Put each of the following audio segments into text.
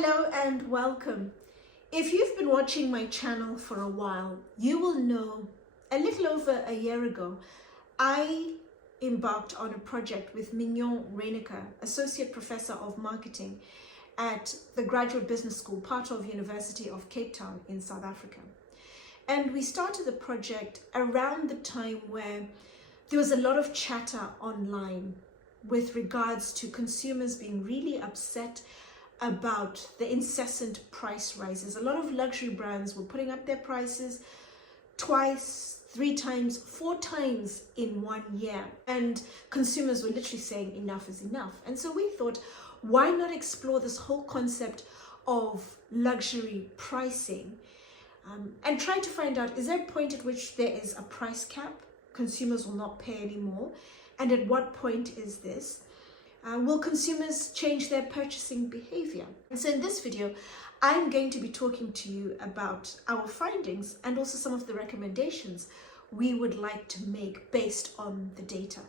Hello and welcome. If you've been watching my channel for a while, you will know a little over a year ago, I embarked on a project with Mignon Reyneke, Associate Professor of Marketing at the Graduate Business School, part of University of Cape Town in South Africa. And we started the project around the time where there was a lot of chatter online with regards to consumers being really upset about the incessant price rises. A lot of luxury brands were putting up their prices twice, 3 times, 4 times in 1 year. And consumers were literally saying enough is enough. And so we thought, why not explore this whole concept of luxury pricing and try to find out, is there a point at which there is a price cap? Consumers will not pay anymore. And at what point is this? Will consumers change their purchasing behavior? And so in this video, I'm going to be talking to you about our findings and also some of the recommendations we would like to make based on the data.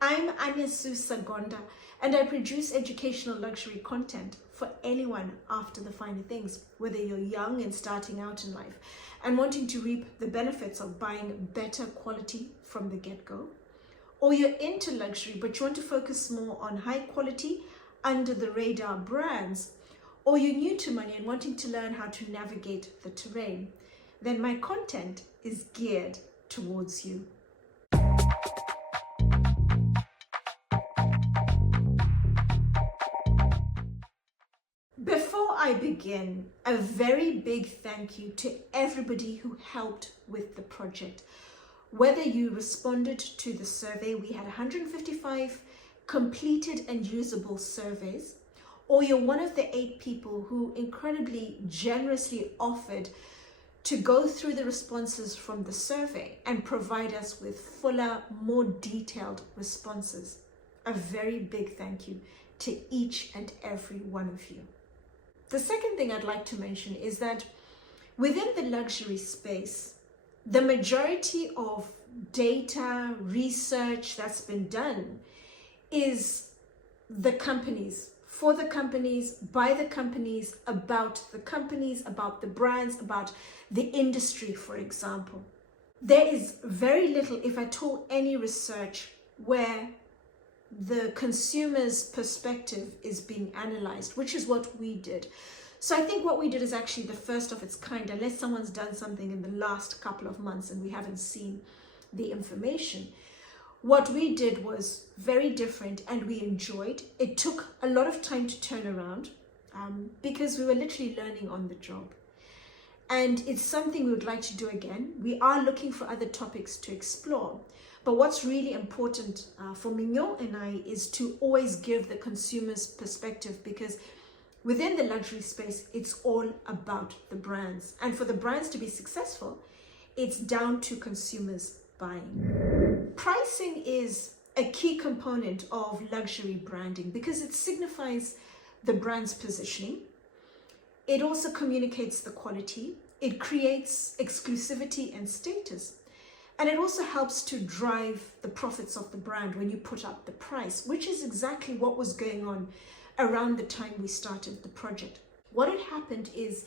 I'm Anesu Sagonda, and I produce educational luxury content for anyone after the finer things, whether you're young and starting out in life and wanting to reap the benefits of buying better quality from the get-go, or you're into luxury but you want to focus more on high quality, under the radar brands, or you're new to money and wanting to learn how to navigate the terrain, then my content is geared towards you. Before I begin, a very big thank you to everybody who helped with the project. Whether you responded to the survey, we had 155 completed and usable surveys, or you're one of the 8 people who incredibly generously offered to go through the responses from the survey and provide us with fuller, more detailed responses. A very big thank you to each and every one of you. The second thing I'd like to mention is that within the luxury space, the majority of data research that's been done is the companies, for the companies, by the companies, about the brands, about the industry, for example. There is very little, if at all, any research where the consumer's perspective is being analyzed, which is what we did. So I think what we did is actually the first of its kind, unless someone's done something in the last couple of months and we haven't seen the information. What we did was very different and we enjoyed. It took a lot of time to turn around because we were literally learning on the job. And it's something we would like to do again. We are looking for other topics to explore. But what's really important for Mignon and I is to always give the consumer's perspective, because within the luxury space, it's all about the brands. And for the brands to be successful, it's down to consumers buying. Pricing is a key component of luxury branding because it signifies the brand's positioning. It also communicates the quality. It creates exclusivity and status. And it also helps to drive the profits of the brand when you put up the price, which is exactly what was going on around the time we started the project. What had happened is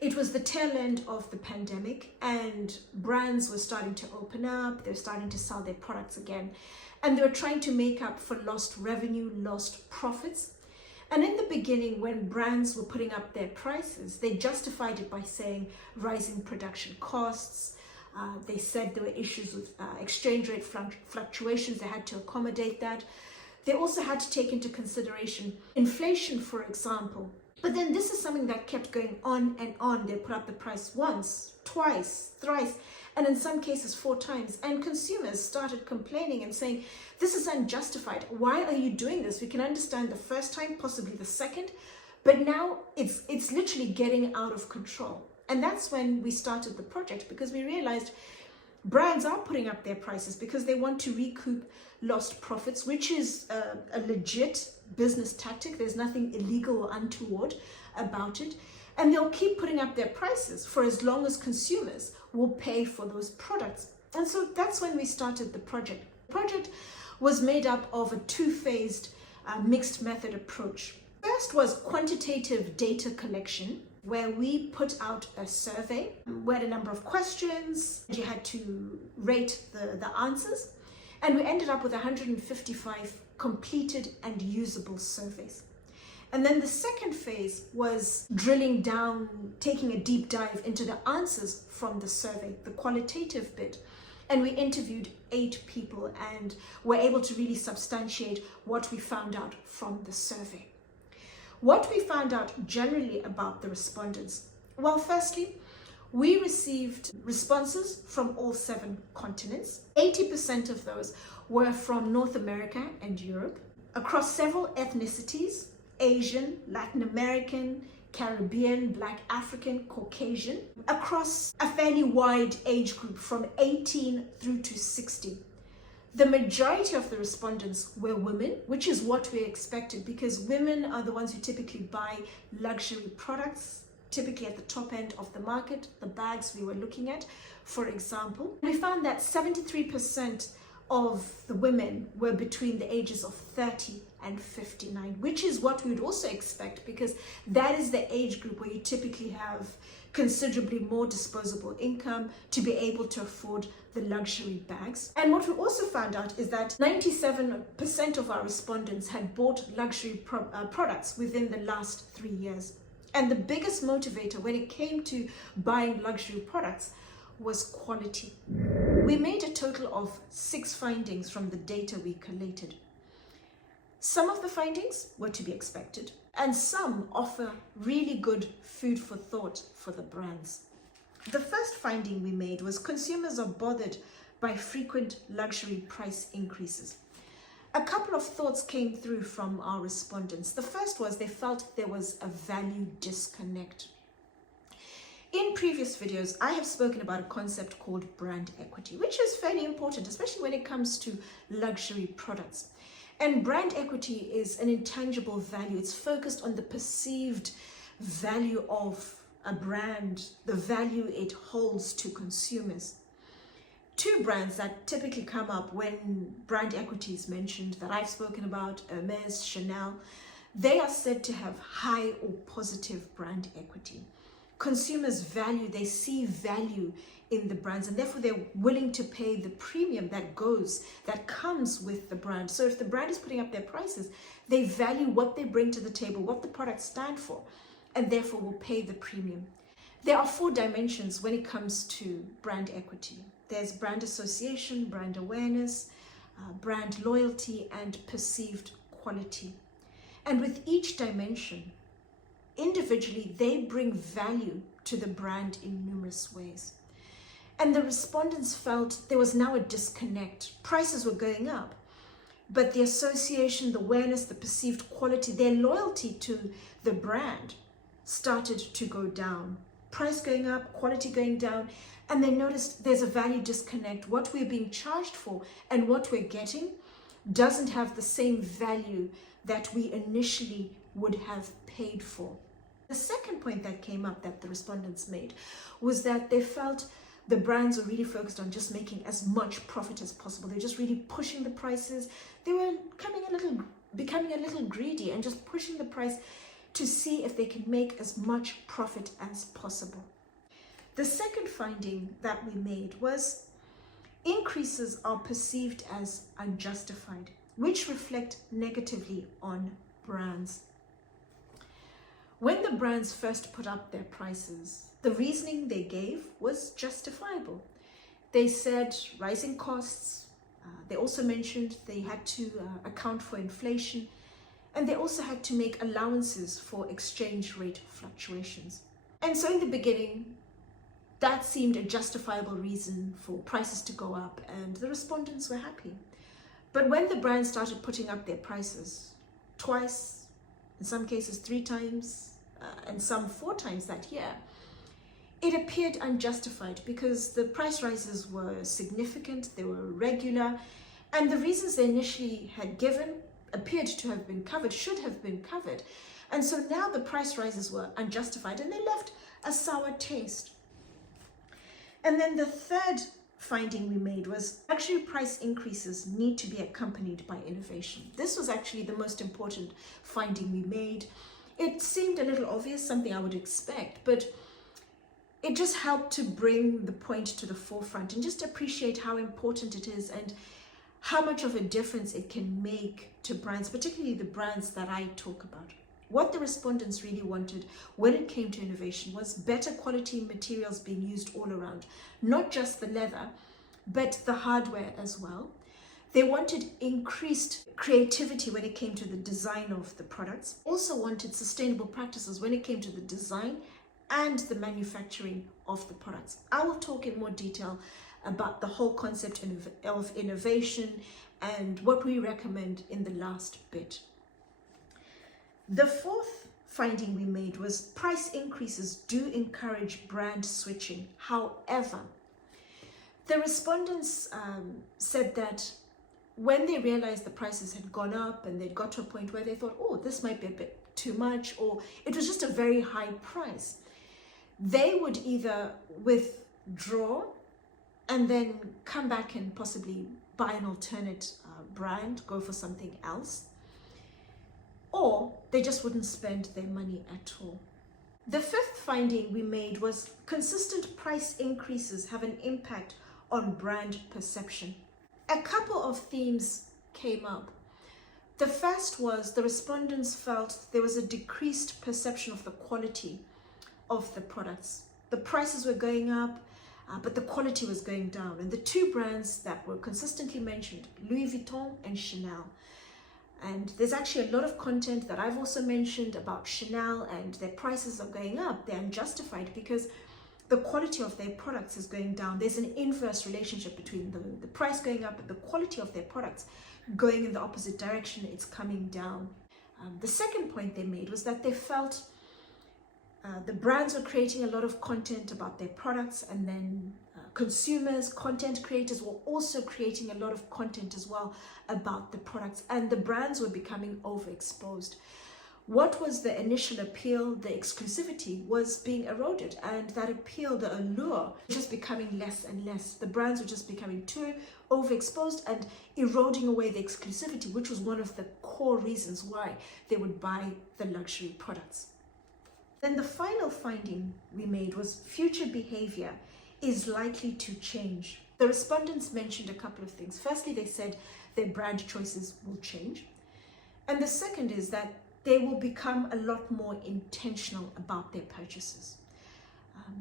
it was the tail end of the pandemic and brands were starting to open up, they're starting to sell their products again, and they were trying to make up for lost revenue, lost profits. And in the beginning, when brands were putting up their prices, they justified it by saying rising production costs. They said there were issues with exchange rate fluctuations. They had to accommodate that. They also had to take into consideration inflation, for example. But then this is something that kept going on and on. They put up the price once, twice, thrice, and in some cases 4 times. And consumers started complaining and saying, this is unjustified. Why are you doing this? We can understand the first time, possibly the second, but now it's literally getting out of control. And that's when we started the project, because we realized brands are putting up their prices because they want to recoup lost profits, which is a legit business tactic. There's nothing illegal or untoward about it. And they'll keep putting up their prices for as long as consumers will pay for those products. And so that's when we started the project. The project was made up of a 2-phased mixed method approach. First was quantitative data collection, where we put out a survey. We had a number of questions. You had to rate the answers. And we ended up with 155 completed and usable surveys. And then the second phase was drilling down, taking a deep dive into the answers from the survey, the qualitative bit. And we interviewed 8 people and were able to really substantiate what we found out from the survey. What we found out generally about the respondents? Well, firstly, we received responses from all 7 continents. 80% of those were from North America and Europe, across several ethnicities: Asian, Latin American, Caribbean, Black African, Caucasian, across a fairly wide age group from 18 through to 60. The majority of the respondents were women, which is what we expected, because women are the ones who typically buy luxury products, typically at the top end of the market, the bags we were looking at, for example. We found that 73% of the women were between the ages of 30 and 59, which is what we would also expect, because that is the age group where you typically have considerably more disposable income to be able to afford the luxury bags. And what we also found out is that 97% of our respondents had bought luxury products within the last 3 years. And the biggest motivator when it came to buying luxury products was quality. We made a total of 6 findings from the data we collated. Some of the findings were to be expected, and some offer really good food for thought for the brands. The first finding we made was consumers are bothered by frequent luxury price increases. A couple of thoughts came through from our respondents. The first was they felt there was a value disconnect. In previous videos, I have spoken about a concept called brand equity, which is fairly important, especially when it comes to luxury products. And brand equity is an intangible value. It's focused on the perceived value of a brand, the value it holds to consumers. 2 brands that typically come up when brand equity is mentioned that I've spoken about, Hermes, Chanel, they are said to have high or positive brand equity. Consumers value, they see value in the brands, and therefore they're willing to pay the premium that comes with the brand. So if the brand is putting up their prices, they value what they bring to the table, what the products stand for, and therefore will pay the premium. There are 4 dimensions when it comes to brand equity. There's brand association, brand awareness, brand loyalty, and perceived quality. And with each dimension, individually, they bring value to the brand in numerous ways. And the respondents felt there was now a disconnect. Prices were going up, but the association, the awareness, the perceived quality, their loyalty to the brand started to go down. Price going up, quality going down, and they noticed there's a value disconnect. What we're being charged for and what we're getting doesn't have the same value that we initially would have paid for. The second point that came up that the respondents made was that they felt the brands were really focused on just making as much profit as possible. They're just really pushing the prices. They were becoming a little greedy and just pushing the price to see if they can make as much profit as possible. The second finding that we made was increases are perceived as unjustified, which reflect negatively on brands. When the brands first put up their prices, the reasoning they gave was justifiable. They said rising costs, they also mentioned they had to account for inflation, and they also had to make allowances for exchange rate fluctuations. And so in the beginning, that seemed a justifiable reason for prices to go up, and the respondents were happy. But when the brands started putting up their prices twice, in some cases 3 times, and some 4 times that year, it appeared unjustified because the price rises were significant, they were regular, and the reasons they initially had given appeared to have been covered, should have been covered. And so now the price rises were unjustified and they left a sour taste. And then the third finding we made was luxury price increases need to be accompanied by innovation. This was actually the most important finding we made. It seemed a little obvious, something I would expect, but it just helped to bring the point to the forefront and just appreciate how important it is and how much of a difference it can make to brands, particularly the brands that I talk about. What the respondents really wanted when it came to innovation was better quality materials being used all around, not just the leather, but the hardware as well. They wanted increased creativity when it came to the design of the products, also wanted sustainable practices when it came to the design and the manufacturing of the products. I will talk in more detail about the whole concept of innovation and what we recommend in the last bit. The fourth finding we made was price increases do encourage brand switching. However, the respondents said that when they realized the prices had gone up and they'd got to a point where they thought, oh, this might be a bit too much, or it was just a very high price, they would either withdraw and then come back and possibly buy an alternate brand, go for something else, or they just wouldn't spend their money at all. The fifth finding we made was consistent price increases have an impact on brand perception. A couple of themes came up. The first was the respondents felt there was a decreased perception of the quality of the products. The prices were going up, but the quality was going down. And the two brands that were consistently mentioned, Louis Vuitton and Chanel. And there's actually a lot of content that I've also mentioned about Chanel, and their prices are going up. They're unjustified because the quality of their products is going down. There's an inverse relationship between the price going up and the quality of their products going in the opposite direction. It's coming down. The second point they made was that they felt the brands were creating a lot of content about their products, and then consumers, content creators were also creating a lot of content as well about the products, and the brands were becoming overexposed. What was the initial appeal, the exclusivity, was being eroded, and that appeal, the allure, was just becoming less and less. The brands were just becoming too overexposed and eroding away the exclusivity, which was one of the core reasons why they would buy the luxury products. Then the final finding we made was future behavior is likely to change. The respondents mentioned a couple of things. Firstly, they said their brand choices will change. And the second is that they will become a lot more intentional about their purchases.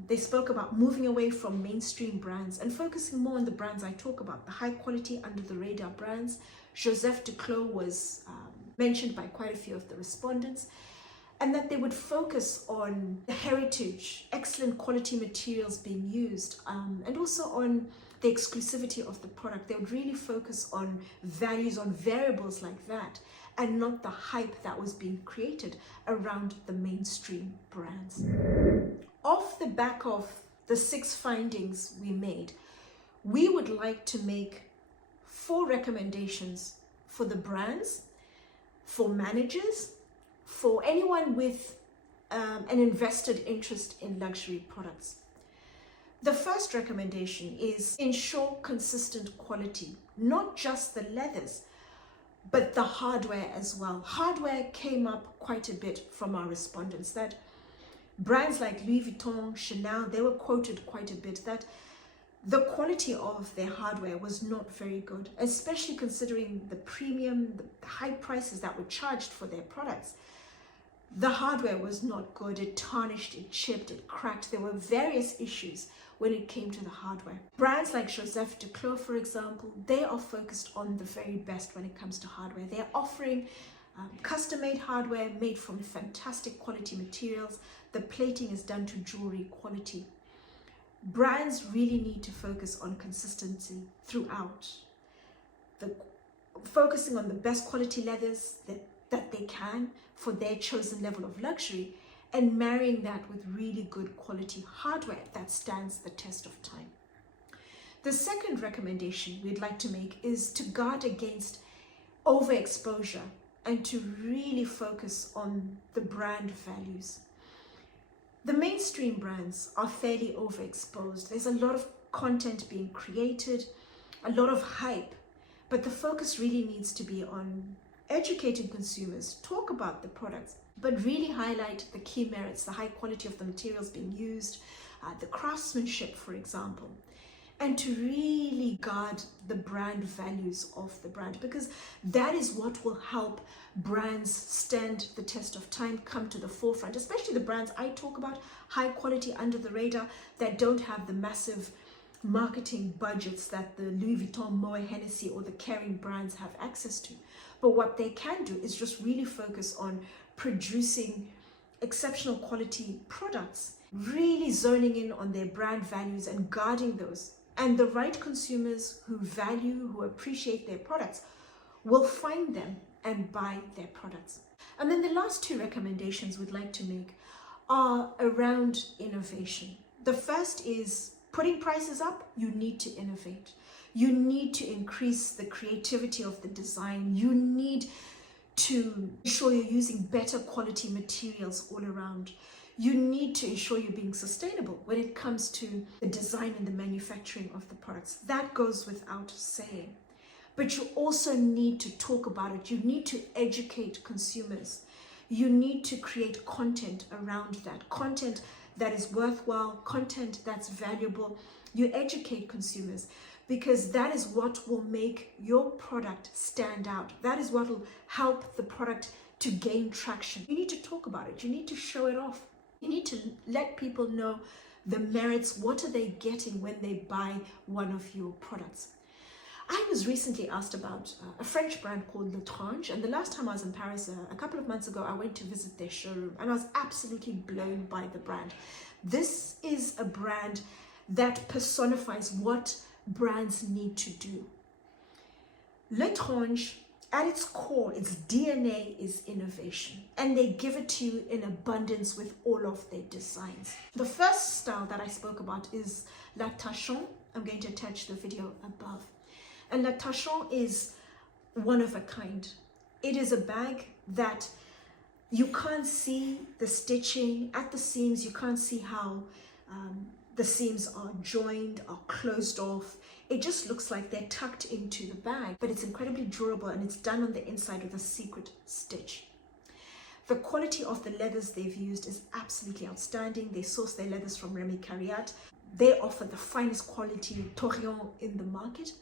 They spoke about moving away from mainstream brands and focusing more on the brands I talk about, the high quality under the radar brands. Joseph Duclos was mentioned by quite a few of the respondents, and that they would focus on the heritage, excellent quality materials being used, and also on the exclusivity of the product. They would really focus on values, on variables like that, and not the hype that was being created around the mainstream brands. Off the back of the 6 findings we made, we would like to make 4 recommendations for the brands, for managers, for anyone with an invested interest in luxury products. The first recommendation is ensure consistent quality, not just the leathers, but the hardware as well. Hardware came up quite a bit from our respondents, that brands like Louis Vuitton, Chanel, they were quoted quite a bit that the quality of their hardware was not very good, especially considering the premium, the high prices that were charged for their products. The hardware was not good. It tarnished, it chipped, it cracked. There were various issues when it came to the hardware. Brands like Joseph Duclos, for example, they are focused on the very best when it comes to hardware. They're offering custom-made hardware made from fantastic quality materials. The plating is done to jewelry quality. Brands really need to focus on consistency throughout. Focusing on the best quality leathers that they can for their chosen level of luxury, and marrying that with really good quality hardware that stands the test of time. The second recommendation we'd like to make is to guard against overexposure and to really focus on the brand values. The mainstream brands are fairly overexposed. There's a lot of content being created, a lot of hype, but the focus really needs to be on educating consumers, talk about the products, but really highlight the key merits, the high quality of the materials being used, the craftsmanship, for example, and to really guard the brand values of the brand, because that is what will help brands stand the test of time, come to the forefront, especially the brands I talk about, high quality, under the radar, that don't have the massive marketing budgets that the Louis Vuitton, Moët, Hennessy or the Kering brands have access to. But what they can do is just really focus on producing exceptional quality products, really zoning in on their brand values and guarding those. And the right consumers who value, who appreciate their products will find them and buy their products. And then the last two recommendations we'd like to make are around innovation. The first is putting prices up. You need to innovate. You need to increase the creativity of the design. You need to ensure you're using better quality materials all around. You need to ensure you're being sustainable when it comes to the design and the manufacturing of the products. That goes without saying. But you also need to talk about it. You need to educate consumers. You need to create content around that. Content that is worthwhile, content that's valuable. You educate consumers, because that is what will make your product stand out. That is what will help the product to gain traction. You need to talk about it. You need to show it off. You need to let people know the merits. What are they getting when they buy one of your products? I was recently asked about a French brand called L'Etrange, and the last time I was in Paris a couple of months ago, I went to visit their showroom and I was absolutely blown by the brand. This is a brand that personifies what brands need to do. L'Etrange, at its core, its DNA is innovation, and they give it to you in abundance with all of their designs. The first style that I spoke about is La Tachon. I'm going to attach the video above. And La Tachon is one of a kind. It is a bag that you can't see the stitching at the seams. You can't see how the seams are joined, are closed off. It just looks like they're tucked into the bag, but it's incredibly durable and it's done on the inside with a secret stitch. The quality of the leathers they've used is absolutely outstanding. They source their leathers from Rémy Cariat. They offer the finest quality Torillon in the market.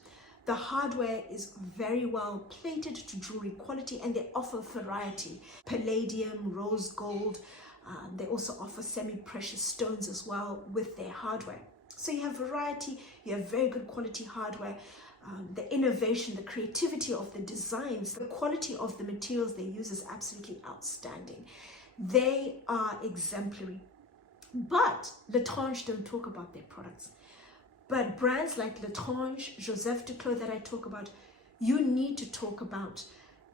The hardware is very well plated to jewelry quality, and they offer variety. Palladium, rose gold. They also offer semi-precious stones as well with their hardware. So you have variety, you have very good quality hardware. The innovation, the creativity of the designs, the quality of the materials they use is absolutely outstanding. They are exemplary. But L'Etrange don't talk about their products. But brands like L'Etrange, Joseph Duclos that I talk about, you need to talk about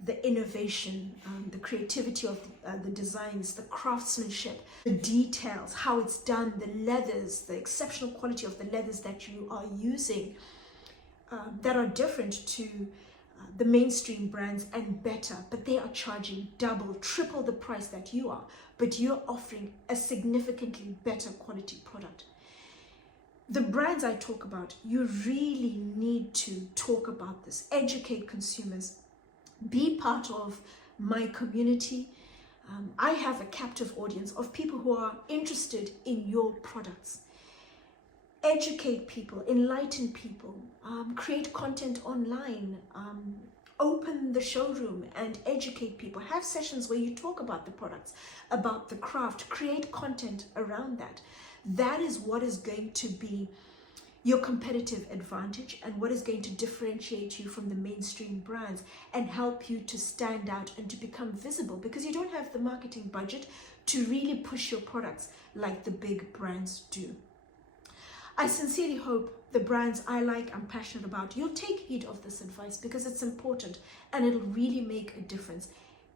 the innovation, the creativity of the designs, the craftsmanship, the details, how it's done, the leathers, the exceptional quality of the leathers that you are using that are different to the mainstream brands and better, but they are charging double, triple the price that you are, but you're offering a significantly better quality product. The brands I talk about, you really need to talk about this, educate consumers, be part of my community. I have a captive audience of people who are interested in your products. Educate people, enlighten people, create content online, open the showroom and educate people. Have sessions where you talk about the products, about the craft, create content around that. That is what is going to be your competitive advantage and what is going to differentiate you from the mainstream brands and help you to stand out and to become visible, because you don't have the marketing budget to really push your products like the big brands do. I sincerely hope the brands I like, I'm passionate about, you'll take heed of this advice, because it's important and it'll really make a difference.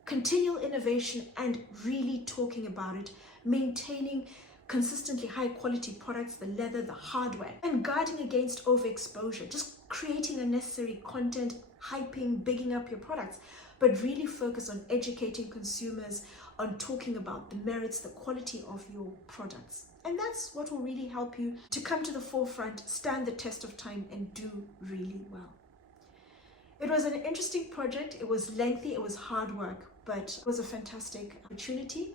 Continual innovation and really talking about it, maintaining consistently high quality products, the leather, the hardware, and guarding against overexposure, just creating unnecessary content, hyping, bigging up your products, but really focus on educating consumers on talking about the merits, the quality of your products. And that's what will really help you to come to the forefront, stand the test of time, and do really well. It was an interesting project. It was lengthy, it was hard work, but it was a fantastic opportunity.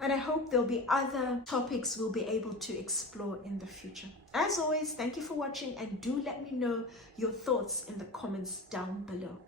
And I hope there'll be other topics we'll be able to explore in the future. As always, thank you for watching, and do let me know your thoughts in the comments down below.